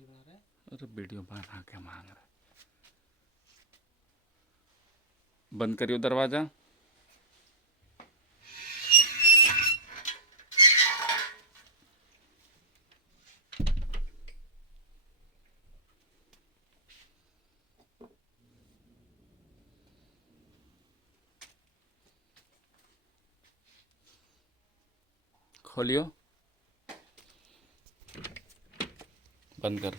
Video बना रहा है। अरे वीडियो बना के मांग रहा है। बंद करियो दरवाज़ा। खोलियो। बंद कर।